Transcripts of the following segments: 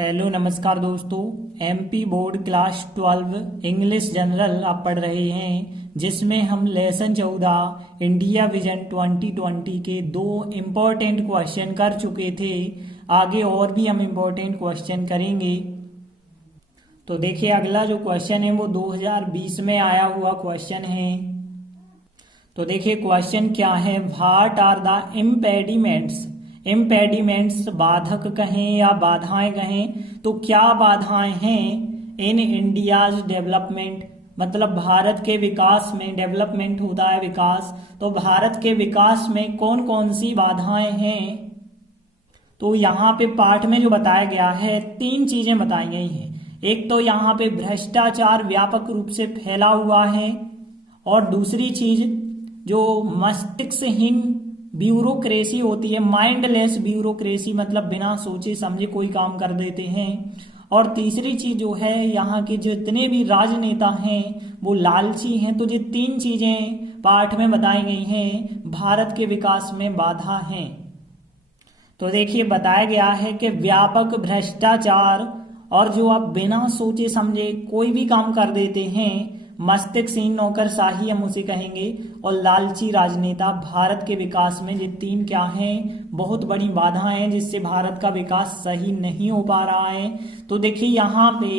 Hello नमस्कार दोस्तों। MP board class 12 English general आप पढ़ रहे हैं, जिसमें हम लेसन 14 इंडिया विजन 2020 के दो इम्पोर्टेंट क्वेश्चन कर चुके थे। आगे और भी हम इम्पोर्टेंट क्वेश्चन करेंगे। तो देखिए, अगला जो क्वेश्चन है वो 2020 में आया हुआ क्वेश्चन है। तो देखिए क्वेश्चन क्या है, what are the impediments. Impediments बाधक कहें या बाधाएं कहें, तो क्या बाधाएं हैं इन इंडियाज डेवलपमेंट, मतलब भारत के विकास में। डेवलपमेंट होता है विकास, तो भारत के विकास में कौन कौन सी बाधाएं हैं। तो यहाँ पे पाठ में जो बताया गया है, तीन चीजें बताई गई हैं। एक तो यहाँ पे भ्रष्टाचार व्यापक रूप से फैला हुआ है, और दूसरी चीज जो मस्तिष्कहीन ब्यूरोक्रेसी होती है, माइंडलेस ब्यूरोक्रेसी, मतलब बिना सोचे समझे कोई काम कर देते हैं। और तीसरी चीज जो है, यहाँ के जितने भी राजनेता हैं वो लालची हैं। तो ये तीन चीजें पाठ में बताई गई हैं, भारत के विकास में बाधा हैं। तो देखिए बताया गया है कि व्यापक भ्रष्टाचार, और जो आप बिना सोचे समझे कोई भी काम कर देते हैं, मस्तिष्कहीन नौकरशाही हम उसे कहेंगे, और लालची राजनेता, भारत के विकास में ये तीन क्या हैं, बहुत बड़ी बाधाएं हैं, जिससे भारत का विकास सही नहीं हो पा रहा है। तो देखिए यहाँ पे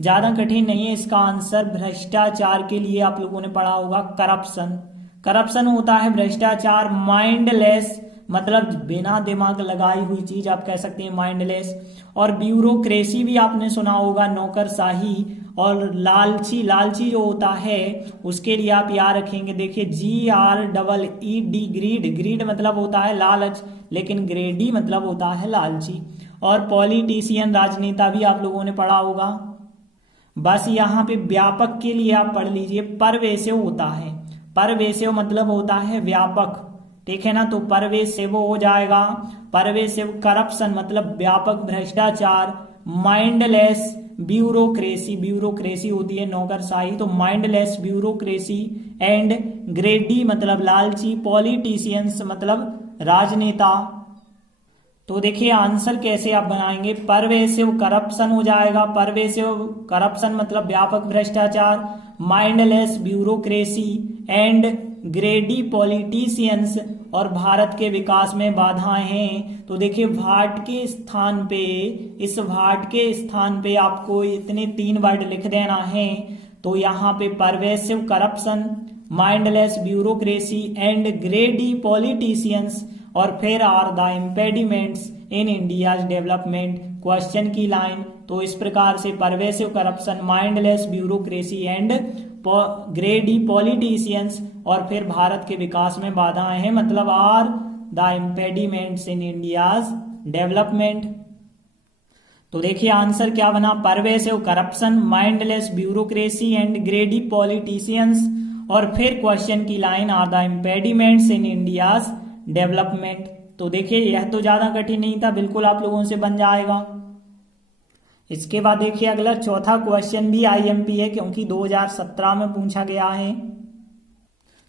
ज्यादा कठिन नहीं है इसका आंसर। भ्रष्टाचार के लिए आप लोगों ने पढ़ा होगा करप्शन। करप्शन होता है भ्रष्टाचार। माइंडलेस मतलब बिना दिमाग लगाई हुई चीज आप कह सकते हैं, माइंडलेस। और ब्यूरोक्रेसी भी आपने सुना होगा, नौकरशाही। और लालची, लालची जो होता है उसके लिए आप याद रखेंगे, देखिए GREED, ग्रीड। ग्रीड मतलब होता है लालच, लेकिन ग्रेडी मतलब होता है लालची। और पॉलिटिशियन, राजनेता भी आप लोगों ने पढ़ा होगा। बस यहाँ पे व्यापक के लिए आप पढ़ लीजिए, परवेसिव होता है। परवेसिव मतलब होता है व्यापक, ठीक है ना। तो परवेसिव हो जाएगा। परवेसिव करप्शन मतलब व्यापक भ्रष्टाचार। माइंडलेस ब्यूरोक्रेसी, ब्यूरोक्रेसी होती है नौकरशाही, तो माइंडलेस ब्यूरोक्रेसी। एंड ग्रेडी मतलब लालची। पॉलिटिशियंस मतलब राजनेता। तो देखिए आंसर कैसे आप बनाएंगे, परवेसिव करप्शन हो जाएगा। परवेसिव करप्शन मतलब व्यापक भ्रष्टाचार, mindless bureaucracy and greedy politicians, और भारत के विकास में बाधाएं हैं। तो देखिए भाट के स्थान पे, इस भाट के स्थान पे आपको इतने तीन वर्ड लिख देना है। तो यहाँ पे pervasive corruption, mindless bureaucracy and greedy politicians, और फिर are the impediments in India's development. Question की लाइन तो इस प्रकार से, pervasive corruption, mindless bureaucracy and greedy politicians, और फिर भारत के विकास में बाधाएं हैं, मतलब are the impediments in India's development. तो देखिए आंसर क्या बना, pervasive corruption, mindless bureaucracy and greedy politicians, और फिर क्वेश्चन की line are the impediments in India's development. तो देखिए यह तो ज्यादा कठिन नहीं था, बिल्कुल आप लोगों से बन जाएगा। इसके बाद देखिए अगला चौथा क्वेश्चन भी IMP है, क्योंकि 2017 में पूछा गया है।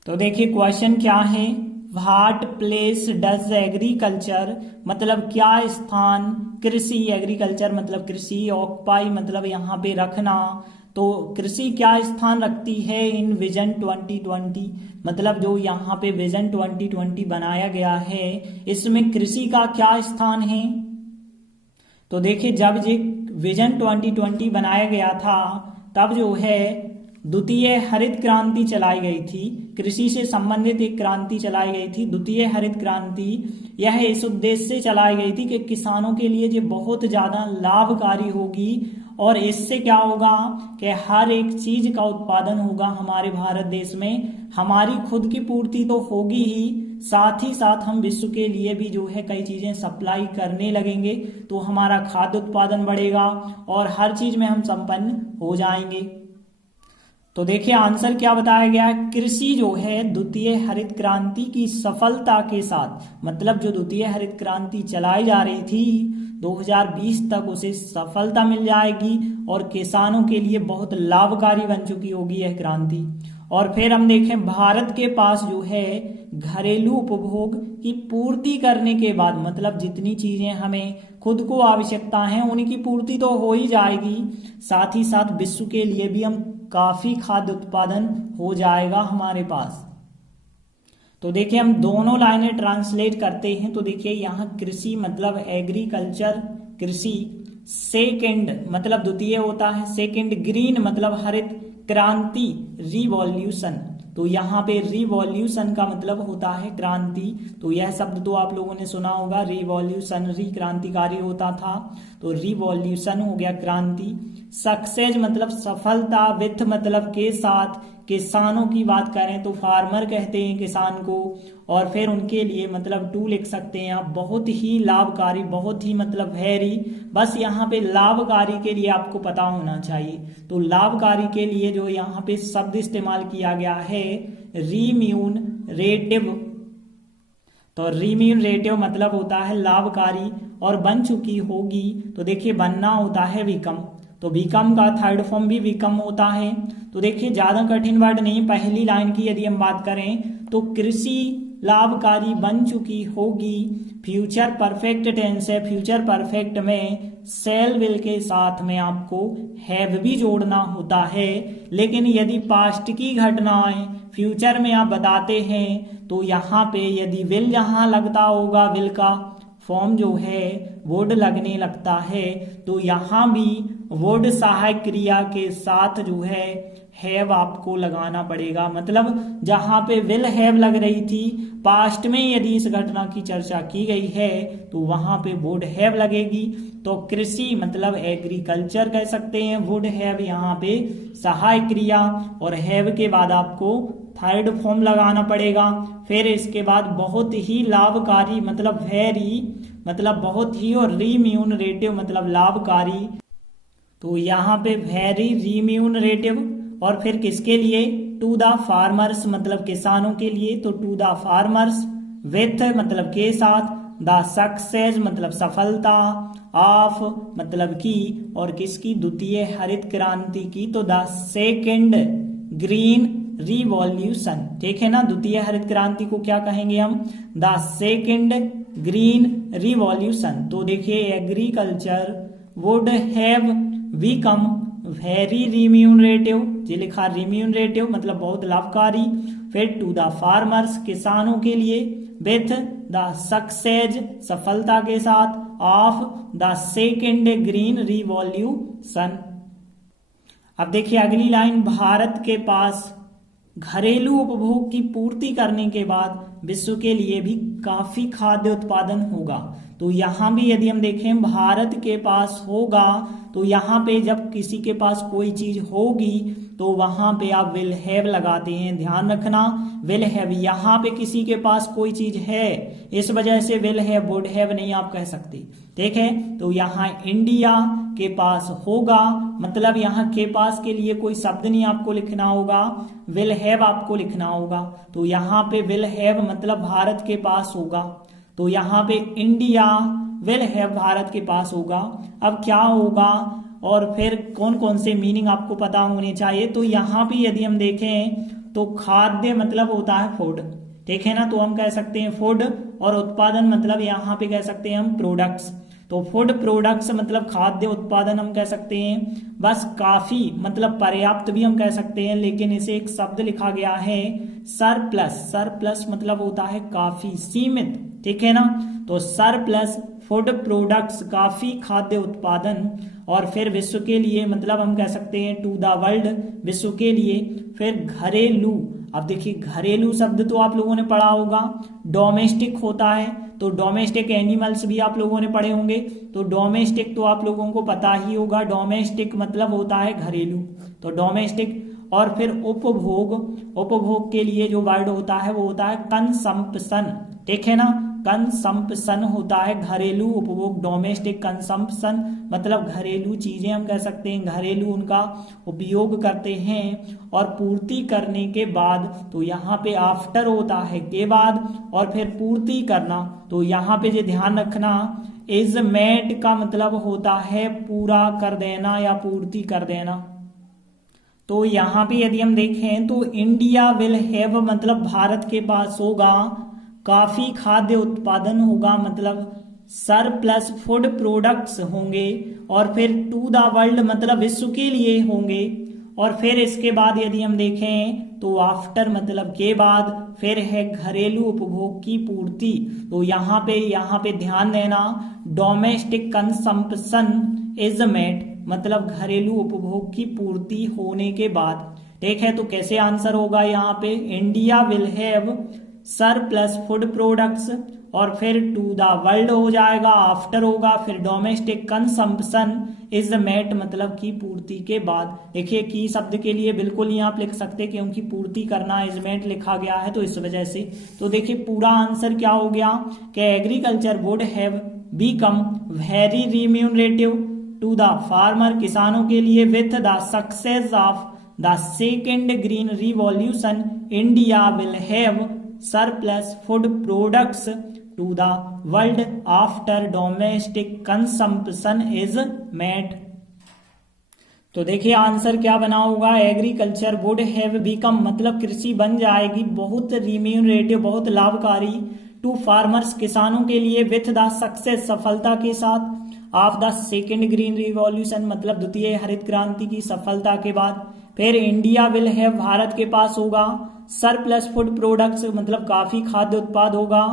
तो देखिए क्वेश्चन क्या है, व्हाट प्लेस डज एग्रीकल्चर, मतलब क्या स्थान कृषि, एग्रीकल्चर मतलब कृषि, ऑक्युपाई मतलब यहाँ पे रखना, तो कृषि क्या स्थान रखती है इन विजन 2020, मतलब जो यहाँ पे विजन 2020 बनाया गया है, इसमें कृषि का क्या स्थान है। तो देखिए जब ये विजन 2020 बनाया गया था, तब जो है द्वितीय हरित क्रांति चलाई गई थी, कृषि से संबंधित एक क्रांति चलाई गई थी, द्वितीय हरित क्रांति। यह इस उद्देश्य से चलाई गई थी कि किसानों के लिए ये बहुत ज्यादा लाभकारी होगी, और इससे क्या होगा कि हर एक चीज का उत्पादन होगा हमारे भारत देश में। हमारी खुद की पूर्ति तो होगी ही, साथ ही साथ हम विश्व के लिए भी जो है कई चीजें सप्लाई करने लगेंगे, तो हमारा खाद्य उत्पादन बढ़ेगा और हर चीज में हम संपन्न हो जाएंगे। तो देखिए आंसर क्या बताया गया, कृषि जो है द्वितीय हरित क्रांति की सफलता के साथ, मतलब जो द्वितीय हरित क्रांति चलाई जा रही थी 2020 तक, उसे सफलता मिल जाएगी और किसानों के लिए बहुत लाभकारी बन चुकी होगी यह क्रांति। और फिर हम देखें भारत के पास जो है घरेलू उपभोग की पूर्ति करने के बाद, मतलब जितनी चीजें हमें खुद को आवश्यकता है उनकी पूर्ति तो हो ही जाएगी, साथ ही साथ विश्व के लिए भी हम काफी खाद्य उत्पादन हो जाएगा हमारे पास। तो देखिए हम दोनों लाइनें ट्रांसलेट करते हैं। तो देखिए यहाँ कृषि मतलब एग्रीकल्चर, कृषि, सेकंड मतलब द्वितीय होता है, सेकंड ग्रीन मतलब हरित क्रांति, रिवॉल्यूशन। तो यहाँ पे रिवॉल्यूशन का मतलब होता है क्रांति। तो यह शब्द तो आप लोगों ने सुना होगा, रिवॉल्यूशन, री क्रांतिकारी होता था, तो रिवॉल्यूशन हो गया क्रांति। सक्सेस मतलब सफलता, विथ मतलब के साथ, किसानों की बात करें तो फार्मर कहते हैं किसान को, और फिर उनके लिए मतलब टू लिख सकते हैं आप, बहुत ही लाभकारी, बहुत ही मतलब वेरी, बस यहाँ पे लाभकारी के लिए आपको पता होना चाहिए। तो लाभकारी के लिए जो यहाँ पे शब्द इस्तेमाल किया गया है रिम्यूनरेटिव। तो रिम्यूनरेटिव मतलब होता है लाभकारी, और बन चुकी होगी तो देखिए बनना होता है बिकम। तो बिकम का थर्ड फॉर्म भी बिकम होता है। तो देखिए ज्यादा कठिन वर्ड नहीं, पहली लाइन की यदि हम बात करें तो कृषि लाभकारी बन चुकी होगी, फ्यूचर परफेक्ट टेंस है, फ्यूचर परफेक्ट में सेल विल के साथ में आपको हैव भी जोड़ना होता है। लेकिन यदि पास्ट की घटनाएं फ्यूचर में आप बताते हैं तो यहाँ पे यदि विल यहाँ लगता होगा, विल का फॉर्म जो है वुड लगने लगता है, तो यहाँ भी वुड सहायक क्रिया के साथ जो है हैव आपको लगाना पड़ेगा। मतलब जहां पे विल हैव लग रही थी पास्ट में, यदि इस घटना की चर्चा की गई है तो वहां पे वुड हैव लगेगी। तो कृषि मतलब एग्रीकल्चर कह सकते हैं, वुड हैव यहाँ पे सहायक क्रिया, और हैव के बाद आपको थर्ड फॉर्म लगाना पड़ेगा। फिर इसके बाद बहुत ही लाभकारी मतलब वेरी मतलब बहुत ही, और रिम्यूनरेटिव मतलब लाभकारी। तो यहाँ पे वेरी रिम्यूनरेटिव, और फिर किसके लिए, टू द फार्मर्स मतलब किसानों के लिए, तो टू द फार्मर्स, विथ मतलब के साथ, द सक्सेस मतलब सफलता, ऑफ मतलब की, और किसकी, द्वितीय हरित क्रांति की, तो द सेकेंड ग्रीन रिवॉल्यूशन। ठीक है ना, द्वितीय हरित क्रांति को क्या कहेंगे हम, द सेकेंड ग्रीन रिवॉल्यूशन। तो देखिए agriculture would have become very remunerative, जी लिखा रिम्यूनरेटिव मतलब बहुत लाभकारी, फिर टू द फार्मर्स किसानों के लिए, विथ द सक्सेस सफलता के साथ, of the second green revolution. अब देखिए अगली लाइन, भारत के पास घरेलू उपभोग की पूर्ति करने के बाद विश्व के लिए भी काफी खाद्य उत्पादन होगा। तो यहाँ भी यदि हम देखें भारत के पास होगा, तो यहाँ पे जब किसी के पास कोई चीज होगी तो वहां पे आप विल हैव लगाते हैं, ध्यान रखना विल हैव। यहाँ पे किसी के पास कोई चीज है, इस वजह से विल हैव वुड हैव नहीं आप कह सकते। ठीक है, तो यहाँ इंडिया के पास होगा मतलब यहाँ के पास के लिए कोई शब्द नहीं आपको लिखना होगा, विल हैव आपको लिखना होगा। तो यहाँ पे विल हैव मतलब भारत के पास होगा, तो यहाँ पे इंडिया विल हैव भारत के पास होगा। अब क्या होगा और फिर कौन कौन से मीनिंग आपको पता होने चाहिए। तो यहाँ पे यदि हम देखें तो खाद्य मतलब होता है फूड, ठीक है ना, तो हम कह सकते हैं फूड, और उत्पादन मतलब यहाँ पे कह सकते हैं हम प्रोडक्ट्स। तो फूड प्रोडक्ट्स मतलब खाद्य उत्पादन हम कह सकते हैं। बस काफी मतलब पर्याप्त भी हम कह सकते हैं, लेकिन इसे एक शब्द लिखा गया है सरप्लस। सरप्लस मतलब होता है काफी, सीमित, ठीक है ना। तो सरप्लस फूड प्रोडक्ट्स काफी खाद्य उत्पादन, और फिर विश्व के लिए मतलब हम कह सकते हैं टू द वर्ल्ड, विश्व के लिए। फिर घरेलू, अब देखिए घरेलू शब्द तो आप लोगों ने पढ़ा होगा, डोमेस्टिक होता है, तो डोमेस्टिक एनिमल्स भी आप लोगों ने पढ़े होंगे। तो डोमेस्टिक तो आप लोगों को पता ही होगा, डोमेस्टिक मतलब होता है घरेलू, तो डोमेस्टिक। और फिर उपभोग, उपभोग के लिए जो वर्ड होता है वो होता है कंसम्पशन, ठीक है ना, कंसम्पशन होता है घरेलू उपभोग, डोमेस्टिक कंसम्पशन मतलब घरेलू चीजें हम कह सकते हैं, घरेलू उनका उपयोग करते हैं। और पूर्ति करने के बाद, तो यहाँ पे आफ्टर होता है के बाद, और फिर पूर्ति करना, तो यहाँ पे जो ध्यान रखना इज मेट का मतलब होता है पूरा कर देना या पूर्ति कर देना। तो यहाँ पे यदि हम देखें तो इंडिया विल हैव मतलब भारत के पास होगा काफी खाद्य उत्पादन होगा, मतलब सरप्लस फूड प्रोडक्ट्स होंगे, और फिर टू द वर्ल्ड मतलब विश्व के लिए होंगे। और फिर इसके बाद यदि हम देखें तो आफ्टर मतलब के बाद फिर है घरेलू उपभोग की पूर्ति। तो यहाँ पे ध्यान देना, डोमेस्टिक कंजम्पशन इज मेट मतलब घरेलू उपभोग की पूर्ति होने के बाद। ठीक है, तो कैसे आंसर होगा यहाँ पे, India will have surplus food products और फिर टू द वर्ल्ड हो जाएगा, आफ्टर होगा, फिर डोमेस्टिक कंजम्पशन इज मेट मतलब की पूर्ति के बाद। देखिए की शब्द के लिए बिल्कुल नहीं आप लिख सकते क्योंकि पूर्ति करना इज मेट लिखा गया है, तो इस वजह से। तो देखिए पूरा आंसर क्या हो गया कि agriculture would have become very remunerative to the farmer किसानों के लिए with the success of the second green revolution India will have surplus food products to the world after domestic consumption is met. तो देखिए answer क्या बना होगा, agriculture would have become मतलब कृषि बन जाएगी बहुत रिम्यूनरेटिव बहुत लाभकारी टू फार्मर्स किसानों के लिए विथ द सक्सेस सफलता के साथ of the second green revolution मतलब द्वितीय हरित क्रांति की सफलता के बाद। फिर इंडिया विल हैव भारत के पास होगा सरप्लस फूड प्रोडक्ट्स मतलब काफी खाद्य उत्पाद होगा,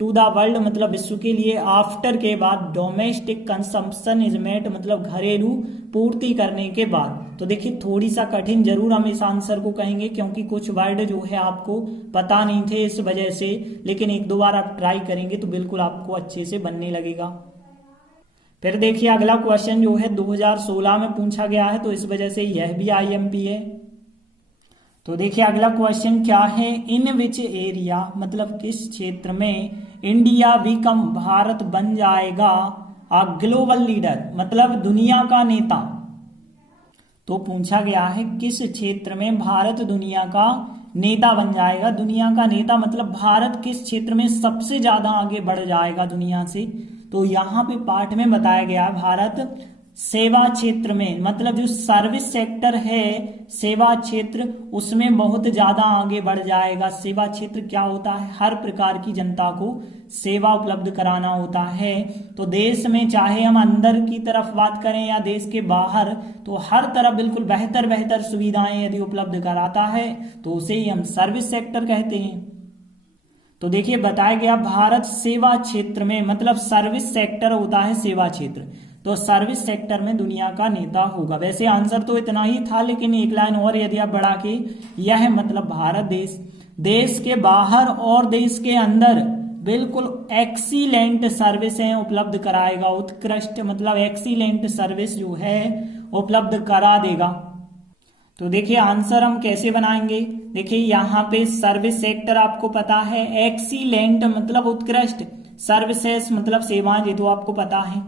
टू द वर्ल्ड मतलब विश्व के लिए, आफ्टर के बाद, डोमेस्टिक कंजम्पशन इज मेट मतलब घरेलू पूर्ति करने के बाद। तो देखिए थोड़ी सा कठिन जरूर हम इस आंसर को कहेंगे क्योंकि कुछ वर्ड जो है आपको पता नहीं थे इस वजह से, लेकिन एक दो बार आप ट्राई करेंगे तो बिल्कुल आपको अच्छे से बनने लगेगा। फिर देखिए अगला क्वेश्चन जो है 2016 में पूछा गया है, तो इस वजह से यह भी आईएमपी है। तो देखिए अगला क्वेश्चन क्या है, इन विच एरिया मतलब किस क्षेत्र में इंडिया बीकम भारत बन जाएगा अ ग्लोबल लीडर मतलब दुनिया का नेता। तो पूछा गया है किस क्षेत्र में भारत दुनिया का नेता बन जाएगा। दुनिया का नेता मतलब भारत किस क्षेत्र में सबसे ज्यादा आगे बढ़ जाएगा दुनिया से। तो यहाँ पे पाठ में बताया गया भारत सेवा क्षेत्र में मतलब जो सर्विस सेक्टर है सेवा क्षेत्र उसमें बहुत ज्यादा आगे बढ़ जाएगा। सेवा क्षेत्र क्या होता है, हर प्रकार की जनता को सेवा उपलब्ध कराना होता है। तो देश में चाहे हम अंदर की तरफ बात करें या देश के बाहर, तो हर तरफ बिल्कुल बेहतर बेहतर सुविधाएं यदि उपलब्ध कराता है तो उसे ही हम सर्विस सेक्टर कहते हैं। तो देखिए बताया गया भारत सेवा क्षेत्र में मतलब सर्विस सेक्टर होता है सेवा क्षेत्र, तो सर्विस सेक्टर में दुनिया का नेता होगा। वैसे आंसर तो इतना ही था, लेकिन एक लाइन और यदि आप बढ़ा के, यह मतलब भारत देश के बाहर और देश के अंदर बिल्कुल एक्सीलेंट सर्विसें उपलब्ध कराएगा। उत्कृष्ट मतलब एक्सीलेंट सर्विस जो है उपलब्ध करा देगा। तो देखिए आंसर हम कैसे बनाएंगे, देखिए यहाँ पे सर्विस सेक्टर आपको पता है, एक्सीलेंट मतलब उत्कृष्ट, सर्विसेज मतलब सेवाएं, ये तो आपको पता है।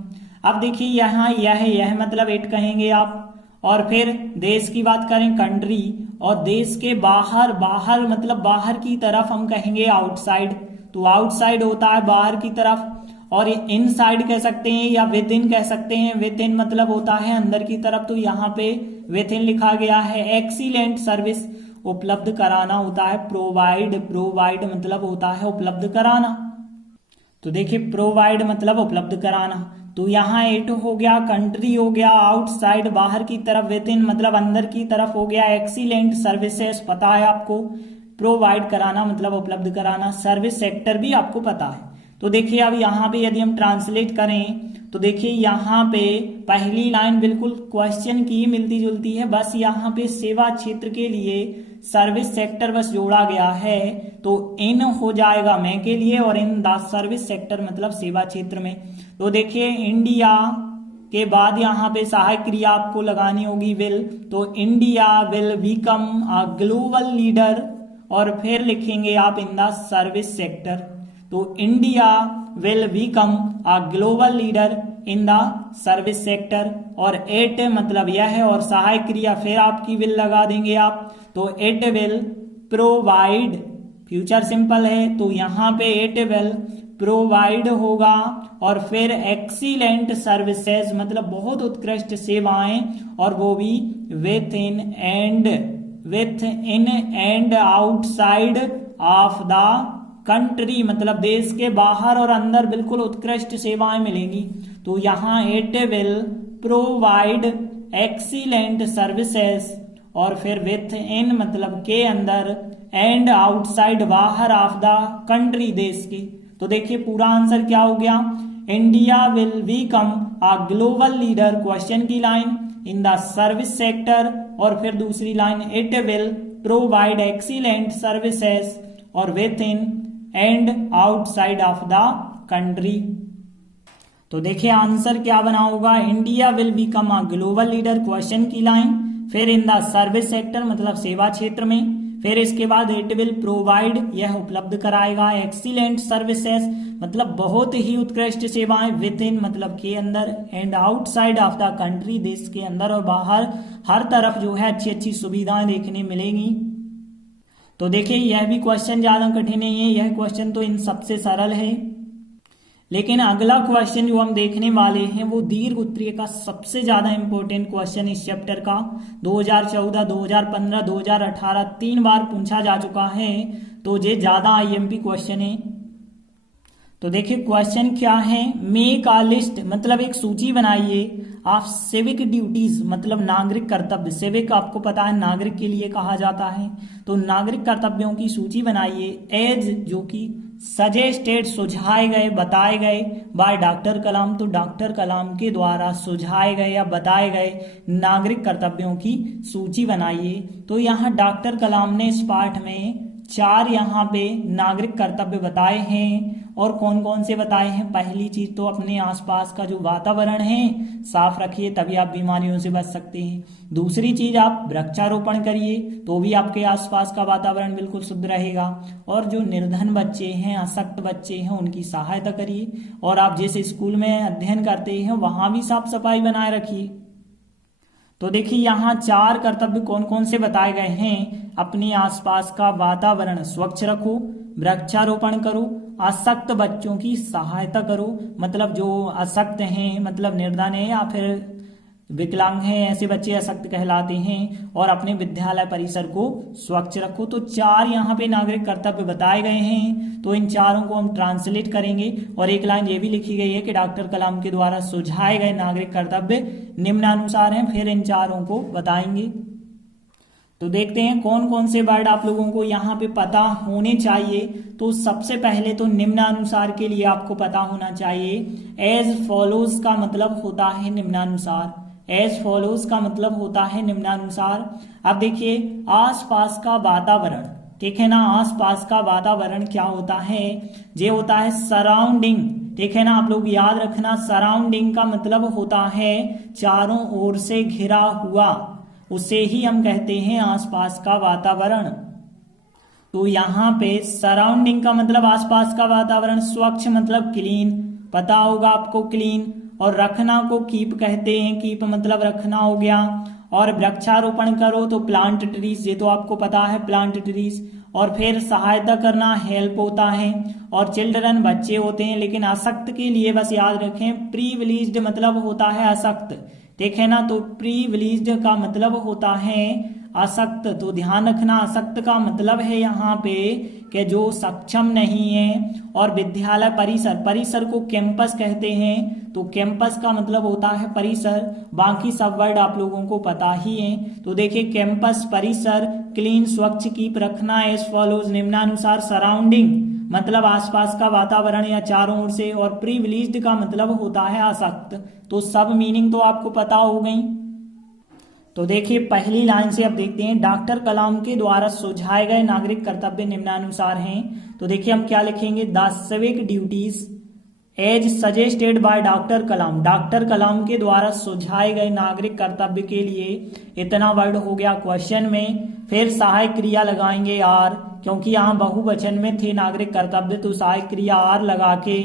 अब देखिए यहाँ यह मतलब इट कहेंगे आप, और फिर देश की बात करें कंट्री, और देश के बाहर मतलब बाहर की तरफ हम कहेंगे आउटसाइड। तो आउटसाइड होता है बाहर की तरफ, और इनसाइड कह सकते हैं या विद इन कह सकते हैं। विद इन मतलब होता है अंदर की तरफ, तो यहाँ पे विद इन लिखा गया है। एक्सीलेंट सर्विस उपलब्ध कराना होता है प्रोवाइड मतलब होता है उपलब्ध कराना। तो देखिए प्रोवाइड मतलब उपलब्ध कराना, तो यहाँ इट हो गया, कंट्री हो गया, आउटसाइड बाहर की तरफ, विद इन मतलब अंदर की तरफ हो गया, एक्सीलेंट सर्विसेज पता है आपको, प्रोवाइड कराना मतलब उपलब्ध कराना, सर्विस सेक्टर भी आपको पता है। तो देखिए अब यहाँ पे यदि हम ट्रांसलेट करें तो देखिए यहाँ पे पहली लाइन बिल्कुल क्वेश्चन की मिलती जुलती है, बस यहाँ पे सेवा क्षेत्र के लिए सर्विस सेक्टर बस जोड़ा गया है। तो इन हो जाएगा मैं के लिए, और इन द सर्विस सेक्टर मतलब सेवा क्षेत्र में। तो देखिए इंडिया के बाद यहाँ पे सहायक क्रिया आपको लगानी होगी विल, तो India will become a global leader, और फिर लिखेंगे आप इन द सर्विस सेक्टर। तो India will become a global leader in the service sector, और इट मतलब यह है, और सहायक क्रिया फिर आपकी विल लगा देंगे आप, तो it will provide, future simple है तो यहाँ पे इट विल प्रोवाइड होगा, और फिर एक्सीलेंट सर्विसेज मतलब बहुत उत्कृष्ट सेवाएं, और वो भी with in and outside of the country मतलब देश के बाहर और अंदर बिल्कुल उत्कृष्ट सेवाएं मिलेंगी। तो यहाँ it will provide excellent services, और फिर विथ इन मतलब के अंदर, एंड आउटसाइड बाहर ऑफ द कंट्री देश के। तो देखिए पूरा आंसर क्या हो गया, India will become a global leader, question की line, in the service sector, और फिर दूसरी line it will provide excellent services, और within and outside of the country. तो देखिए आंसर क्या बना होगा, India will become a global leader, question की लाइन, फिर इन द सर्विस सेक्टर मतलब सेवा क्षेत्र में, फिर इसके बाद इट विल प्रोवाइड यह उपलब्ध कराएगा, एक्सीलेंट सर्विसेज मतलब बहुत ही उत्कृष्ट सेवाएं, विद इन मतलब के अंदर, and outside of the country देश के अंदर और बाहर हर तरफ जो है अच्छी अच्छी सुविधाएं देखने मिलेंगी। तो देखिए यह भी क्वेश्चन ज्यादा कठिन नहीं है, यह क्वेश्चन तो इन सबसे सरल है। लेकिन अगला क्वेश्चन जो हम देखने वाले हैं वो दीर्घ उत्तरीय का सबसे ज्यादा इंपॉर्टेंट क्वेश्चन इस चैप्टर का 2014, 2015, 2018 तीन बार पूछा जा चुका है, तो ये ज्यादा आईएमपी क्वेश्चन है। तो देखिए क्वेश्चन क्या है, मेक अ लिस्ट मतलब एक सूची बनाइए ऑफ सिविक ड्यूटीज मतलब नागरिक कर्तव्य, सिविक आपको पता है नागरिक के लिए कहा जाता है, तो नागरिक कर्तव्यों की सूची बनाइए एज जो कि सजेस्टेड सुझाए गए बताए गए बाय डॉक्टर कलाम, तो डॉक्टर कलाम के द्वारा सुझाए गए या बताए गए नागरिक कर्तव्यों की सूची बनाइए। तो यहाँ डॉक्टर कलाम ने इस पाठ में 4 यहाँ पे नागरिक कर्तव्य बताए हैं, और कौन कौन से बताए हैं। पहली चीज तो अपने आसपास का जो वातावरण है साफ रखिए, तभी आप बीमारियों से बच सकते हैं। दूसरी चीज आप वृक्षारोपण करिए, तो भी आपके आसपास का वातावरण बिल्कुल शुद्ध रहेगा। और जो निर्धन बच्चे हैं, अशक्त बच्चे हैं, उनकी सहायता करिए, और आप जिस स्कूल में अध्ययन करते हैं वहां भी साफ सफाई बनाए रखिए। तो देखिए यहाँ 4 कर्तव्य कौन कौन से बताए गए हैं, अपने आसपास का वातावरण स्वच्छ रखो, वृक्षारोपण करो, अशक्त बच्चों की सहायता करो, मतलब जो अशक्त हैं मतलब निर्धन है या फिर विकलांग हैं ऐसे बच्चे अशक्त कहलाते हैं, और अपने विद्यालय परिसर को स्वच्छ रखो। तो 4 यहाँ पे नागरिक कर्तव्य बताए गए हैं, तो इन चारों को हम ट्रांसलेट करेंगे, और एक लाइन ये भी लिखी गई है कि डॉक्टर कलाम के द्वारा सुझाए गए नागरिक कर्तव्य निम्नानुसार हैं, फिर इन चारों को बताएंगे। तो देखते हैं कौन कौन से वर्ड आप लोगों को यहाँ पे पता होने चाहिए। तो सबसे पहले तो निम्नानुसार के लिए आपको पता होना चाहिए, एज फॉलोज का मतलब होता है निम्नानुसार, एज फॉलोज का मतलब होता है निम्नानुसार। अब देखिए आसपास का वातावरण, ठीक है ना, आसपास का वातावरण क्या होता है, ये होता है सराउंडिंग, ठीक है ना। आप लोग याद रखना सराउंडिंग का मतलब होता है चारों ओर से घिरा हुआ, उसे ही हम कहते हैं आसपास का वातावरण। तो यहाँ पे सराउंडिंग का मतलब आसपास का वातावरण, स्वच्छ मतलब क्लीन, पता होगा आपको क्लीन, और रखना को कीप कहते हैं, कीप मतलब रखना हो गया, और वृक्षारोपण करो तो प्लांट ट्रीज, ये तो आपको पता है प्लांट ट्रीज, और फिर सहायता करना हेल्प होता है, और चिल्ड्रन बच्चे होते हैं। लेकिन अशक्त के लिए बस याद रखें प्रीविलीज्ड मतलब होता है अशक्त, ठीक है ना, तो प्रीविलीज्ड का मतलब होता है अशक्त। तो ध्यान रखना अशक्त का मतलब है यहाँ पे कि जो सक्षम नहीं है। और विद्यालय परिसर, परिसर को कैंपस कहते हैं, तो कैंपस का मतलब होता है परिसर, बाकी सब वर्ड आप लोगों को पता ही है। तो देखिए कैंपस, परिसर, क्लीन स्वच्छ कीप रखना, एज फॉलोज निम्नानुसार, सराउंडिंग मतलब आसपास का वातावरण या चारों ओर से, और प्रिविलेज्ड का मतलब होता है अशक्त। तो सब मीनिंग तो आपको पता हो गई। तो देखिए पहली लाइन से अब देखते हैं, डॉक्टर कलाम के द्वारा सुझाए गए नागरिक कर्तव्य निम्नानुसार हैं। तो देखिए हम क्या लिखेंगे, the civic duties as suggested by doctor Kalam, doctor Kalam के द्वारा सुझाए गए नागरिक कर्तव्य के लिए इतना वर्ड हो गया क्वेश्चन में। फिर सहायक क्रिया लगाएंगे आर, क्योंकि यहाँ बहुवचन में थे नागरिक कर्तव्य, तो सहायक क्रिया आर लगा के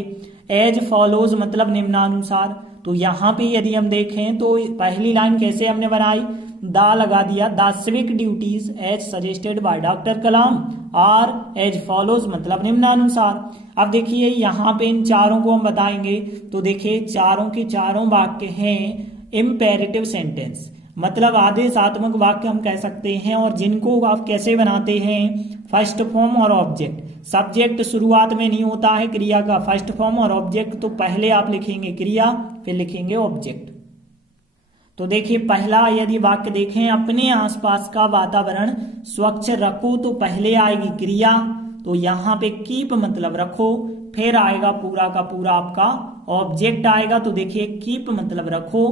एज फॉलोज मतलब निम्नानुसार। तो यहाँ पे यदि हम देखें तो पहली लाइन कैसे हमने बनाई, दा लगा दिया। The civic duties as suggested by doctor Kalam are as follows, मतलब निम्नानुसार। अब देखिए यहाँ पे इन चारों को हम बताएंगे, तो देखिए चारों के चारों वाक्य हैं इम्पेरेटिव सेंटेंस, मतलब आदेशात्मक वाक्य हम कह सकते हैं, और जिनको आप कैसे बनाते हैं, फर्स्ट फॉर्म और ऑब्जेक्ट। सब्जेक्ट शुरुआत में नहीं होता है क्रिया का, फर्स्ट फॉर्म और ऑब्जेक्ट, तो पहले आप लिखेंगे क्रिया फिर लिखेंगे ऑब्जेक्ट। तो देखिए पहला यदि वाक्य देखें, अपने आसपास का वातावरण स्वच्छ रखो, तो पहले आएगी क्रिया, तो यहाँ पे कीप मतलब रखो, फिर आएगा पूरा का पूरा आपका ऑब्जेक्ट आएगा, तो देखिए कीप मतलब रखो,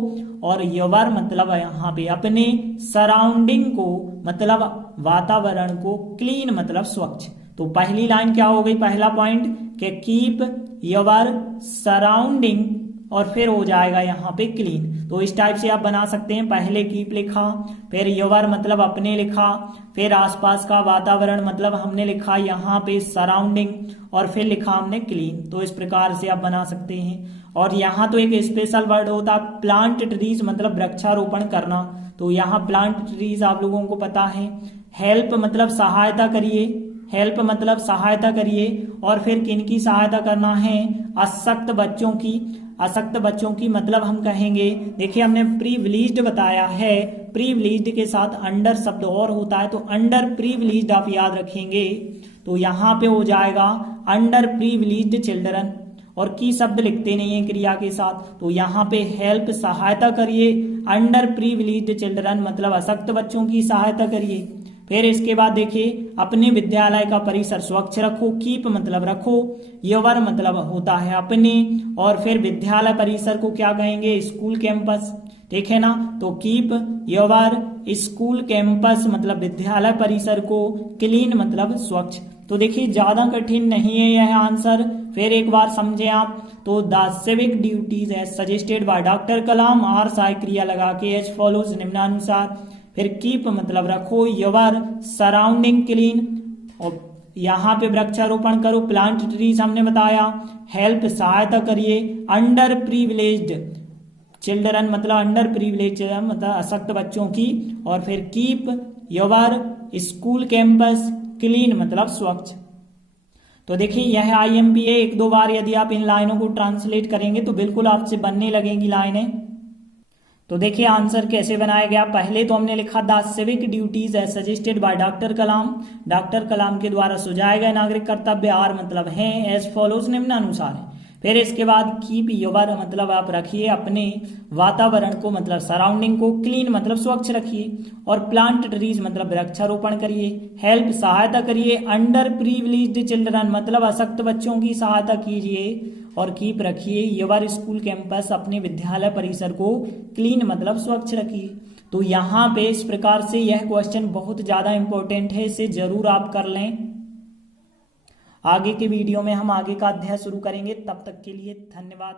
और योर मतलब यहाँ पे अपने, सराउंडिंग को मतलब वातावरण को, क्लीन मतलब स्वच्छ। तो पहली लाइन क्या हो गई, पहला पॉइंट कि कीप योर सराउंडिंग, और फिर हो जाएगा यहाँ पे क्लीन। तो इस टाइप से आप बना सकते हैं, पहले कीप लिखा, फिर योर मतलब अपने लिखा, फिर आसपास का वातावरण मतलब हमने लिखा यहाँ पे सराउंडिंग, और फिर लिखा हमने क्लीन। तो इस प्रकार से आप बना सकते हैं। और यहाँ तो एक स्पेशल वर्ड होता है प्लांट ट्रीज, मतलब वृक्षारोपण करना। तो यहाँ प्लांट ट्रीज आप लोगों को पता है। हेल्प मतलब सहायता करिए, हेल्प मतलब सहायता करिए, और फिर किनकी सहायता करना है, अशक्त बच्चों की। अशक्त बच्चों की मतलब हम कहेंगे, देखिए हमने प्रिविलेज्ड बताया है, प्रिविलेज्ड के साथ अंडर शब्द और होता है, तो अंडर प्रिविलेज्ड आप याद रखेंगे, तो यहाँ पे हो जाएगा अंडर प्रिविलेज्ड चिल्ड्रन, और की शब्द लिखते नहीं है क्रिया के साथ, तो यहाँ पे हेल्प सहायता करिए, अंडर प्रिविलेज्ड चिल्ड्रन मतलब अशक्त बच्चों की सहायता करिए। फिर इसके बाद देखिए अपने विद्यालय का परिसर स्वच्छ रखो, कीप मतलब रखो, योर मतलब होता है अपने, और फिर विद्यालय परिसर को क्या कहेंगे, स्कूल कैंपस, ठीक है ना। तो कीप योर स्कूल कैंपस मतलब विद्यालय परिसर को, क्लीन मतलब स्वच्छ। तो देखिए ज्यादा कठिन नहीं है यह आंसर, फिर एक बार समझे आप। तो the civic duties as suggested by doctor Kalam are सहाय क्रिया लगा के एज फॉलोज निम्नानुसार, फिर कीप मतलब रखो, योर सराउंडिंग क्लीन, और यहाँ पे वृक्षारोपण करो, प्लांट ट्रीज हमने बताया, हेल्प सहायता करिए, अंडर प्रिविलेज्ड चिल्ड्रन मतलब अंडर प्रिविलेज मतलब अशक्त बच्चों की, और फिर keep your school campus clean मतलब स्वच्छ। तो देखिए यह IMP है, एक दो बार यदि आप इन लाइनों को ट्रांसलेट करेंगे तो बिल्कुल आपसे बनने लगेंगी लाइनें। तो देखिए आंसर कैसे बनाया गया, पहले तो हमने लिखा the civic duties as suggested by doctor Kalam, doctor Kalam के द्वारा सुझाए गए नागरिक कर्तव्य आर मतलब हैं, एज फॉलोज निम्नानुसार है। फिर इसके बाद कीप योर मतलब आप रखिए अपने वातावरण को मतलब सराउंडिंग को, क्लीन मतलब स्वच्छ रखिए, और प्लांट ट्रीज मतलब वृक्षारोपण करिए, हेल्प सहायता करिए, अंडर प्रिविलेज्ड चिल्ड्रन मतलब अशक्त बच्चों की सहायता कीजिए, और कीप रखिए योर स्कूल कैंपस अपने विद्यालय परिसर को, क्लीन मतलब स्वच्छ रखिए। तो यहाँ पे इस प्रकार से यह क्वेश्चन बहुत ज्यादा इंपॉर्टेंट है, इसे जरूर आप कर लें। आगे के वीडियो में हम आगे का अध्याय शुरू करेंगे, तब तक के लिए धन्यवाद।